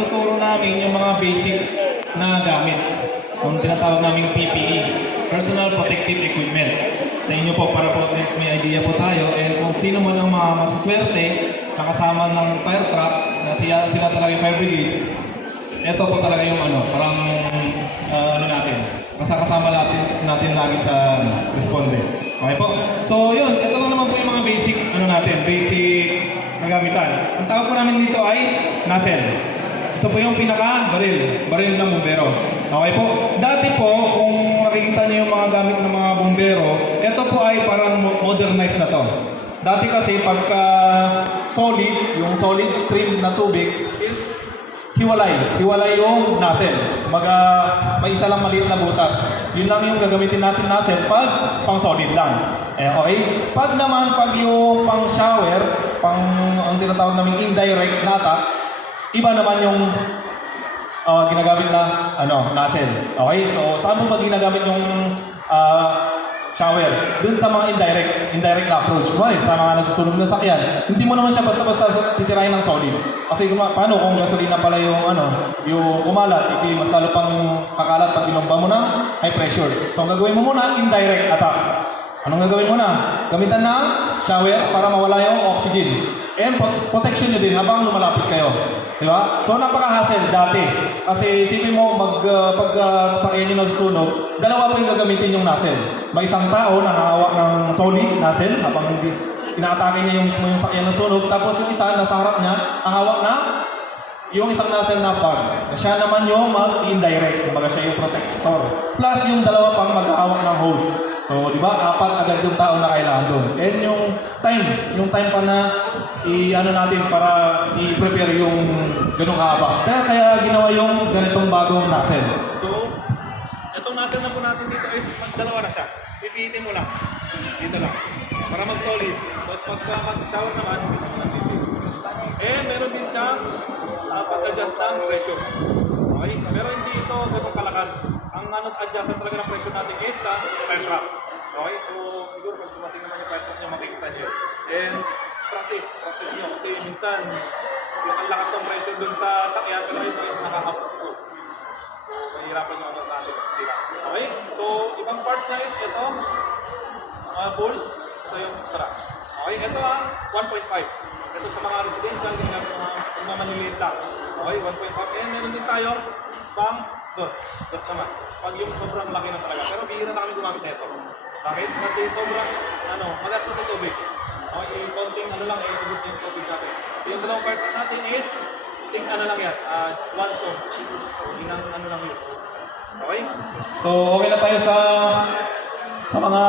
ituturo namin yung mga basic na gamit. Kung tinatawag namin PPE, Personal Protective Equipment. Sa inyo po, para po at least may idea po tayo. And kung sino man ang mga masaswerte, nakasama ng fire truck, na sila talaga yung fire brigade, ito po talaga yung parang ano natin, kasama natin lagi sa responde. Okay po? So yun, ito lang naman po yung mga basic basic na gamitan. Ang tawag po namin dito ay nozzle. Ito po yung baril ng bumbero. Okay po? Dati po, kung nakikita niyo yung mga gamit ng mga bumbero, ito po ay parang modernized na to. Dati kasi pagka yung solid stream na tubig is hiwalay yung nozzle. May isa lang maliit na butas. Yun lang yung gagamitin natin nozzle pag pang solid lang. Okay? Pag yung pang shower, ang tinatawag namin indirect na attack, iba naman yung ginagamit na nozzle. Okay? So saan mo ba ginagamit yung shower? Dun sa mga indirect na approach. Sa mga nasusunog na sakyan, hindi mo naman siya basta-basta titirahin ng solid. Kasi paano kung gasolina pala yung kumalat, mas lalo pang kakalat pag binumba mo ng high pressure. So ang gagawin mo muna, indirect attack. Anong gagawin mo na? Gamitan ng shower para mawala yung oxygen. And protection nyo din habang lumalapit kayo. Di ba? So napaka-hassle dati. Kasi isipin mo, pag sasakyan nyo nasusunog, dalawa pa yung gagamitin yung nozzle. May isang tao na hawak ng solid nozzle habang inaatake niya yung mismo yung sakyan na sunog. Tapos yung isa nasa harap niya, ang hawak na yung isang nozzle na pag. Siya naman yung mag-indirect. Kumbaga siya yung protector. Plus yung dalawa pang maghahawak ng hose. So, di ba? 4 agad yung tao na kailangan doon. And yung time pa na natin para i-prepare yung ganung haba. Kaya ginawa yung ganitong bagong nozzle. So, itong nozzle na po natin dito is dalawa na siya. Pipihitin mo lang. Dito lang. Para mag-solid. Tapos pagka mag-shower naman, and meron din siya pag-adjust ng pressure. Okay? Pero hindi ito ganun kalakas. Ang adjust talaga ng pressure natin is sa fire trap. Okay? So, siguro pag dumating naman yung fire trap niya, makikita niyo. And practice nyo. Kasi minsan, yung ang lakas ng pressure dun sa sakyan, pero ito is nakaka-focus. So, mahirapan yung natin sila. Okay? So, ibang parts niya is ito, full. Ito yung sarap. Okay? Ito ang 1.5. Ito sa mga residential, ginagamit mga maniliit lang. Okay, 1.5. And meron din tayo pang dos naman. Pag yung sobrang laki na talaga. Pero bihira na kami gumamit nito. Bakit? Kasi sobrang, magastos sa tubig. Okay, yung konting ubus na yung tubig natin. Yung dalawang part natin is, lang yan. 1 to. Lang yun. Okay? So, okay na tayo sa mga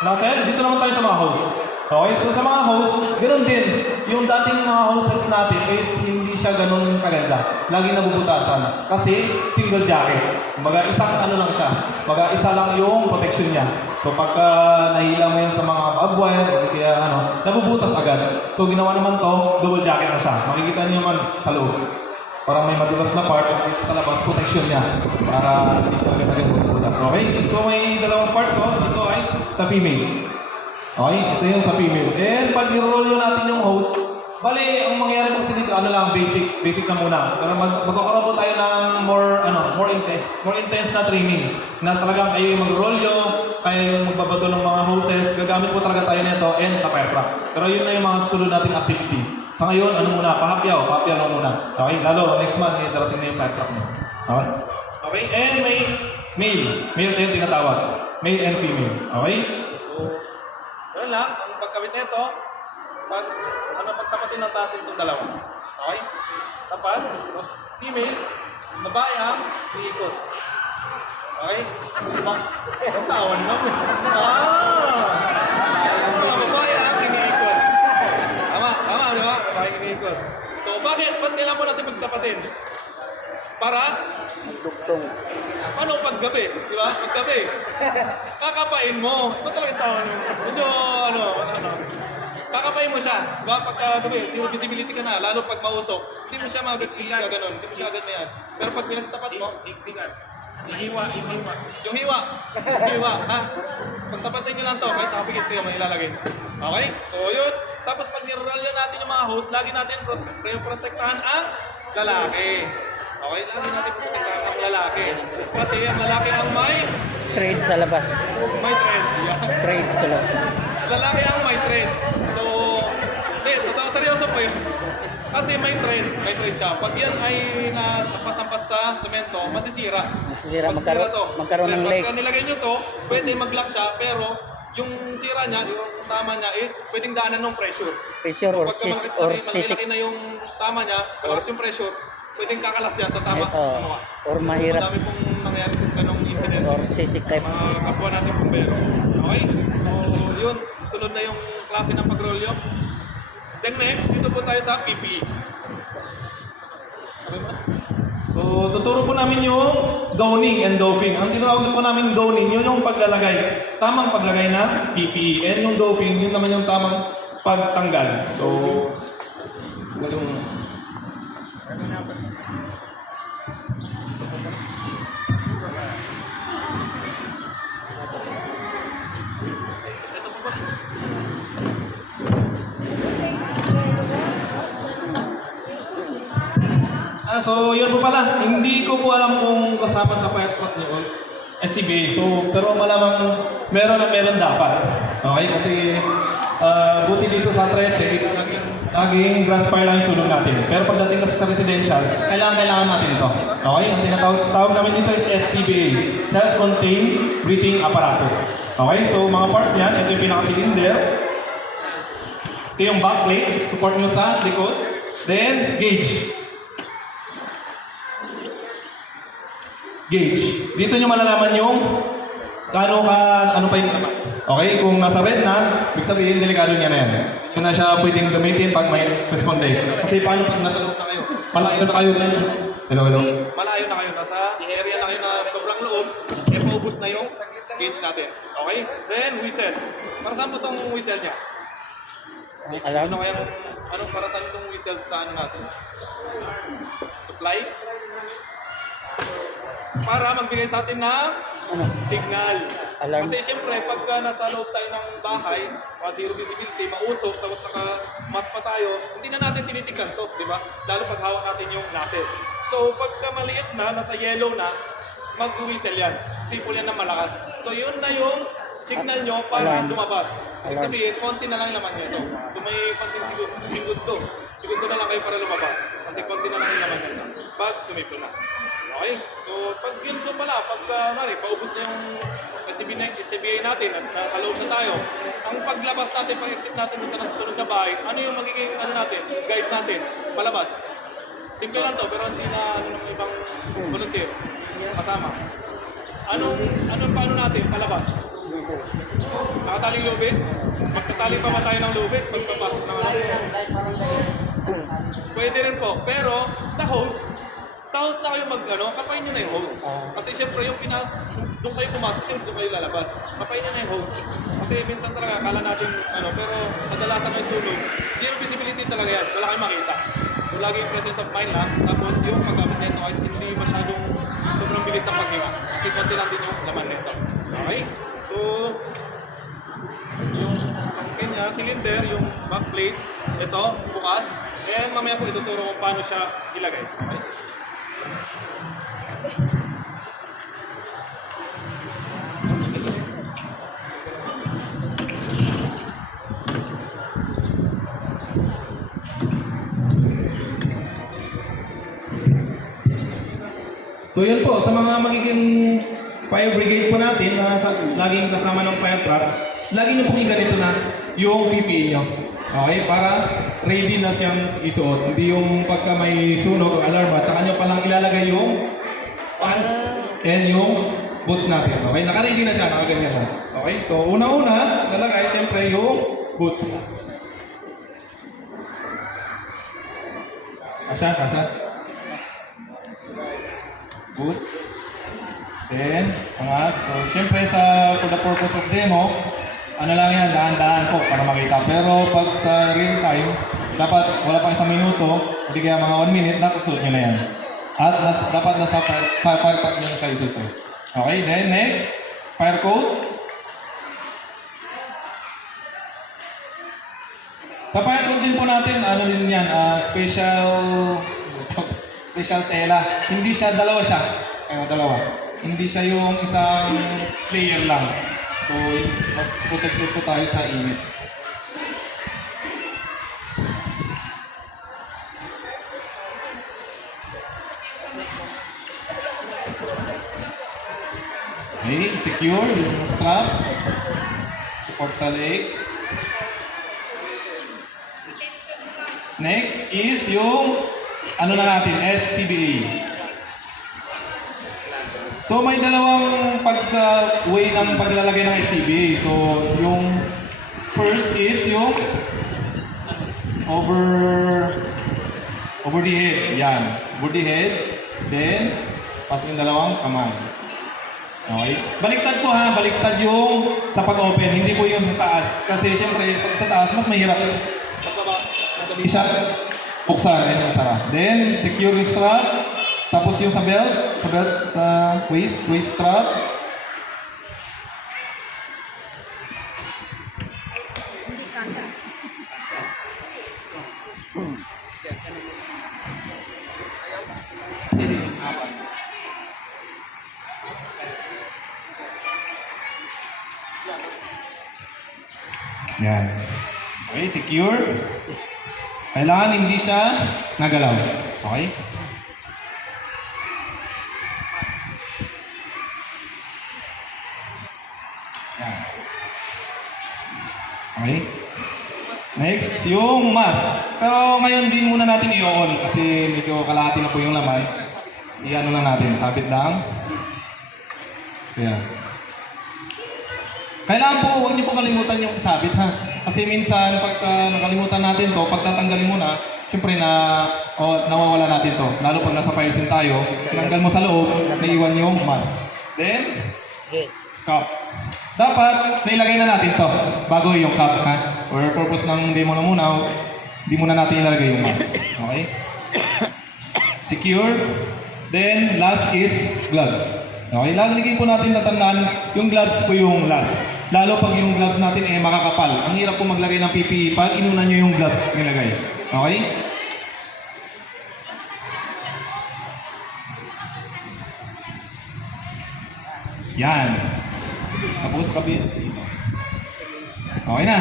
nozzle. Dito naman tayo sa mga hose. Okay, so sa mga hose, ganoon din. Yung dating mga hoses natin is hindi siya ganoon kaganda. Lagi nabubutasan. Kasi single jacket. Kumbaga isang lang siya. Kumbaga isa lang yung protection niya. So pagka nahila mo yan sa mga barbed wire, o kaya nabubutas agad. So ginawa naman to, double jacket na siya. Makikita niyo naman sa loob. Parang may madulas na part, tapos dito sa labas, protection niya. Para hindi siya agad-agad mabubutas. Okay? So may dalawang part ko. Ito ay sa female. Okay, ito yung sa female. And pag i-roll nyo natin yung hose, bali, ang mangyayari kasi dito, basic na muna. Pero magkakaroon po tayo ng more intense na training. Na talagang kayo yung mag-roll kayo yung magbabato ng mga hoses. Gagamit po talaga tayo nito and sa fire truck. Pero yun na yung mga susunod nating activity. Sa ngayon, pahapyaw lang muna. Okay, lalo, next month, darating na yung fire truck nyo. Okay? Okay, and may male na yung tinatawag. Male and female. Okay? So, yun lang, ang pagkabit nito, pagtapatin ng natin itong dalawa. Okay? Tapat, tapos female, babae ang iikot. Okay? Ang tawan mo. Babae ang iniikot. Tama, di ba? Babae ang iniikot. So, bakit? Ba't kailangan po natin pagtapatin? Para? Magduktong. Paano paggabi? Di ba? Paggabi. Kakapain mo. Ba't talaga tawag mo? Medyo, kakapain mo siya. Diba? Paggabi, zero visibility ka na. Lalo pag mausok, hindi mo siya magagiliga ganun. Hindi mo siya agad na yan. Pero pag pinagtapat mo, yung hiwa, ha? Pagtapatin nyo lang to, kahit nakapikit kayo, may ilalagay. Okay? So, yun. Tapos pag nirolyo natin yung mga hose, lagi natin protektahan ang lalaki. Okay, lagi natin pagkakita ang lalaki. Kasi ang lalaki ang Trade sa labas. may trend. Yan. Trade sa labas. Lalaki ang may trend. So, hindi, totoo, seryoso po yun. Kasi may trend siya. Pag yan ay napasampas sa semento, masisira. Masisira, Masisira magkaroon ng leg. Pagka nilagay nyo to, pwede mag-lock siya, pero yung sira niya, yung tama niya is pwedeng daanan ng pressure. Pressure or Pagka sisik. malaki na yung tama niya, malakas yung pressure, pwedeng kakalas yan sa tama. Or mahirap. Madami pong nangyari kung ganong incident. Or sisik type. Mga kapwa natin bumbero. Okay? So, yun. Susunod na yung klase ng pagrolyo. Then next, dito po tayo sa PPE. So, tuturo po namin yung downing and doping. Ang tinawag po namin downing, yun yung paglalagay. Tamang paglagay ng PPE. And yung doping, yun naman yung tamang pagtanggal. So, yung... so yun po pala, hindi ko po alam kung kasama sa fire truck niyo SCBA. So, pero malamang meron dapat. Okay, kasi buti dito sa 13, it's laging grass fire lang yung sulong natin. Pero pagdating kasi sa residential, kailangan natin ito. Okay, ang tinatawag namin dito is SCBA, Self-Contained Breathing Apparatus. Okay, so mga parts niyan, ito yung pinaka-cylinder. Ito yung backplate, support nyo sa likod. Then, gauge. Dito nyo malalaman yung ano pa yung laman. Okay, kung nasa red na, ibig sabihin, delikado niya na yan. Yun na siya pwedeng gamitin pag may responde. Kasi paano pag nasa loob na kayo? Malayo na kayo din. Hello. Malayo na kayo, nasa area na kayo na sobrang loob, paubos na yung gauge natin. Okay? Then, whistle. Para saan po itong whistle niya? Alarm? Para saan itong whistle sa ano natin? Supply? Para magbigay sa atin ng signal. Alarm. Kasi siyempre, pagka nasa loob tayo ng bahay, zero visibility, mausok, tapos naka-mask pa tayo, hindi na natin tinitigan to, di ba? Lalo pag hawak natin yung nozzle. So, pagka maliit na, nasa yellow na, mag-whistle yan. Simple yan ng malakas. So, yun na yung signal nyo para lumabas. Ibig sabihin, konti na lang naman nito. So, may konting segundo. Segundo na lang kayo para lumabas. Kasi konti na lang yung naman nito. Pag sumiplo na. Okay? So, pag yun po pala, pag paubos na yung SCBA natin at nasa loob na tayo, ang paglabas natin, pag-exit natin sa nasusunod na bahay, ano yung magiging natin, guide natin, palabas. Simple lang to, pero hindi na ng ibang volunteer kasama. Paano natin, palabas? Nakataling lubid? Magtatali pa ba tayo ng lubid? Pagpapasok ng pwede rin po, pero sa hose na kayo kapain nyo na yung hose. Kasi syempre doon kayo pumasok, syempre doon kayo lalabas. Kapain nyo na yung hose. Kasi minsan talaga, akala natin, pero kadalasan may sunod. Zero visibility talaga yan, wala kayong makita. So lagi yung presence of mind lang, tapos yung paggamit nito ay hindi masyadong sobrang bilis ng paghinga. Kasi konti lang din yung laman nito. Okay? So, yung kanya, cylinder, yung backplate, ito, bukas. And mamaya po ituturo kung paano siya ilagay. Okay? So yun po, sa mga magiging fire brigade po natin na laging kasama ng fire truck, lagi nyo pong ganito na yung PPE nyo. Okay? Para ready na siyang isuot. Hindi yung pagka may sunog o alarm, at saka nyo palang ilalagay yung pants and yung boots natin. Okay? Naka-ready na siya, nakaganyan na. Okay? So una-una, nalagay siyempre yung boots. Kasha. Boots. Then, angat. So, siyempre for the purpose of demo, lang yan, dahan-dahan po para makita. Pero pag sa real time, dapat wala pang 1 minuto, hindi kaya mga 1 minute, nakasuot nyo na yan. At dapat nasa fire pack nyo siya isusuot. Okay, then next, fire coat. Sa fire coat din po natin, din yan, special special tela. Hindi siya, dalawa siya. Ayun, dalawa. Hindi siya yung isang layer lang. So, mas protected po tayo sa init. Okay, secure yung strap. Support sa leg. Next is yung ano na natin, SCBA. So may dalawang way ng paglalagay ng SCBA. So yung first is yung over the head. Yan. Over the head. Then, pasok yung dalawang kamay. Okay? Baliktad po ha. Baliktad yung sa pag-open. Hindi po yung sa taas. Kasi syempre, pag sa taas, mas mahirap. Madali siya buksan. Yan yung sara. Then, secure yung strap. Tapos yung sa belt. Sa waist strap. Yan. Okay, secure. Kailangan hindi siya nagalaw. Okay? Yan. Okay? Next, yung mask. Pero ngayon din muna natin i-on kasi medyo kalahati na po yung laman. I-ano lang natin, sabit lang. So yan. Kailangan po, huwag niyo po kalimutan yung isabit ha. Kasi minsan, pag nakalimutan natin to, pag tatanggalin mo na, syempre nawawala natin to. Lalo pag nasa fire scene tayo, tinanggal mo sa loob, naiwan yung mask. Then, cup. Dapat, nailagay na natin to bago yung cup ha. For purpose ng demo na muna, hindi muna natin ilalagay yung mask. Okay? Secure. Then, last is gloves. Okay, lalagay po natin natandaan, yung gloves po yung last. Lalo pag yung gloves natin makakapal. Ang hirap po maglagay ng PPE pag inuna nyo yung gloves nilagay. Okay? Yan. Tapos kabit. Okay na.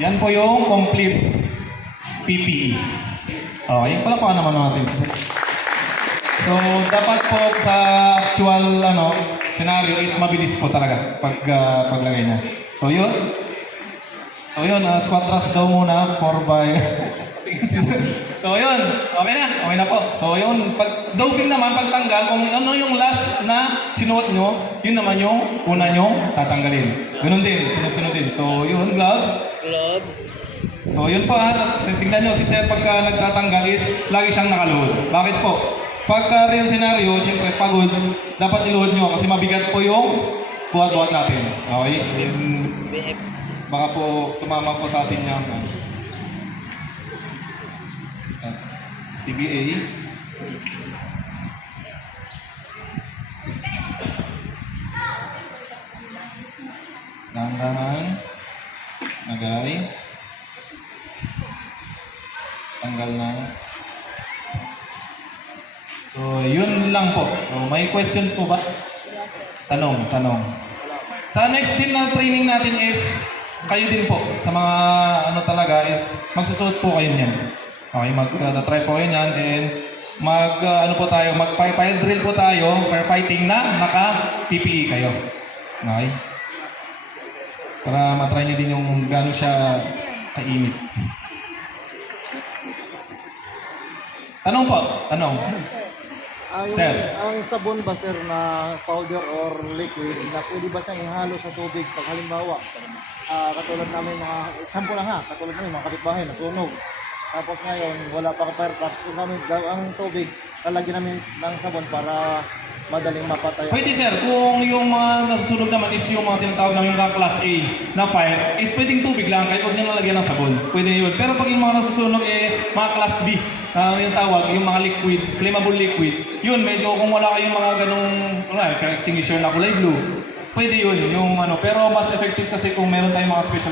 Yan po yung complete PPE. Okay, palakpakan naman natin. So, dapat po sa actual scenario is mabilis po talaga paglagay niya. So, yun. Squat thrust daw muna, 4x. So, yun. Okay na po. So, yun. Pag doping naman, pagtanggal, kung ano yung last na sinuot nyo, yun naman yung una nyo tatanggalin. Ganun din, sunod-sunod din. So, yun, gloves. So, yun po ha. Tignan nyo, si Sir pagka nagtatanggal is lagi siyang nakaluhod. Bakit po? Pagka real scenario, siyempre pagod, dapat iluhod nyo kasi mabigat po yung buhat-buhat natin. Okay? Baka po tumama po sa atin yung CBA. Dahan-dahan. Nagay. Tanggal na. So, yun lang po. So, may question po ba? Tanong. Sa next din na training natin is, kayo din po, sa mga talaga is, magsusuot po kayo niyan. Okay, mag-try po kayo niyan and mag-fire drill po tayo, firefighting na naka-PPE kayo. Okay? Para matry nyo din yung gano'n siya kainit. Tanong po. Sir. Ang sabon ba sir na powder or liquid na pwede ba siyang ihalo sa tubig pag halimbawa katulad namin mga example lang ha, katulad namin mga kapitbahay nasunog. Tapos ngayon wala pa fire truck. So namin ang tubig lalagyan namin ng sabon para madaling mapatay. Pwede sir, kung yung mga nasusunog naman is yung mga tinatawag namin mga class A na fire, is pwedeng tubig lang kahit huwag nyo nalagyan ng sabon. Pwede yun. Pero pag yung mga nasusunog mga class B, yung tawag, yung mga liquid, flammable liquid, yun medyo kung wala kayong mga ganong fire extinguisher na kulay blue, pwede yun, yung ano. Pero mas effective kasi kung meron tayong mga special